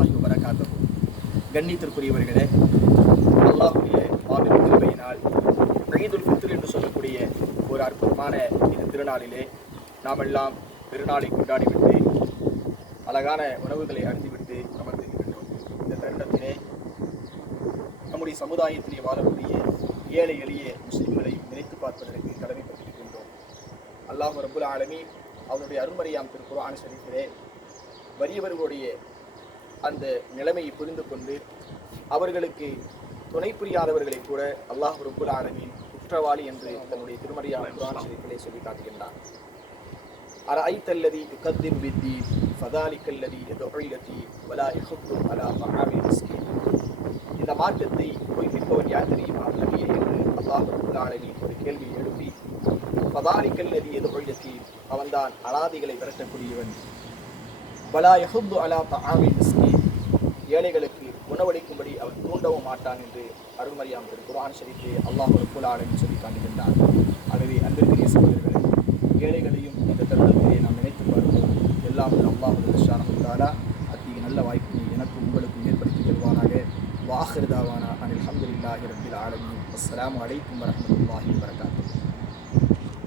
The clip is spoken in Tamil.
வரஹ்மத்துல்லாஹி வபரகாத்துஹு. கண்ணியத்திற்குரியவர்களே, அல்லாஹ்வுடைய மாபெரும் கிருபையினால் ஈதுல் ஃபித்ர் என்று சொல்லக்கூடிய ஒரு அற்புதமான இந்த திருநாளிலே நாம் எல்லாம் பெருநாளை கொண்டாடிவிட்டு அழகான உணவுகளை அருந்திவிட்டு அமர்ந்திருக்கின்றோம். இந்த தருணத்திலே நம்முடைய சமுதாயத்திலே வாழக்கூடிய ஏழை எளிய முஸ்லிம்களை நினைத்து பார்ப்பதற்கு கடமைப்பட்டிருக்கின்றோம். அல்லாஹ் ரப்புல் ஆலமீன் அவருடைய அருள்மறையாம் திருக்குர்ஆன் ஷரீஃபிலே வறியவர்களுடைய அந்த நிலைமையை புரிந்து கொண்டு அவர்களுக்கு துணை புரியாதவர்களை கூட அல்லாஹ் ரப்புல் ஆலமீன் குற்றவாளி என்று தன்னுடைய திருமறையாம் குர்ஆன் ஷரீஃபிலே சொல்லி காட்டுகின்றார். அரஐத்தல்லதி யுகத்திபு பித்தீன் ஃபதாலிக்கல்லதி யதுஉல் யதீம் வலா யஹுத்து அலா தஆமில் மிஸ்கீன். இந்த மார்க்கத்தை பொய்ப்பிப்பவன் யார் தெரியுமா நபியே என்று அல்லாஹ் ரப்புல் ஆலமீன் ஒரு கேள்வியை எழுப்பி, ஃபதாலிக்கல்லதி யதுஉல் யதீம், அவன்தான் அனாதைகளை விரட்டக்கூடியவன், வலா யஹுத்து அலா தஆமில் மிஸ்கீன், ஏழைகளுக்கு உணவளிக்கும்படி அவன் தூண்டவும் மாட்டான் என்று அருள்மறையாம் குர்ஆன் ஷரீஃபிலே அல்லாஹ் ரப்புல் ஆலமீன் சொல்லி காட்டுகின்றார். ஆகவே அன்பிற்குரிய சகோதரர்களே, ஏழைகளையும் இந்த தருணத்திலே நாம் நினைத்து பார்ப்போம். எல்லாம் அல்லாஹ் சுப்ஹானஹு வ தஆலா அத்தகைய நல்ல வாய்ப்பினை எனக்கும் உங்களுக்கும் ஏற்படுத்தி தருவானாக. வாஹிர் தாவானா அனில் ஹம்துலில்லாஹி ரப்பில் ஆலமீன். அஸ்ஸலாமு அலைக்கும் வரஹ்மத்துல்லாஹி வபரகாத்துஹு.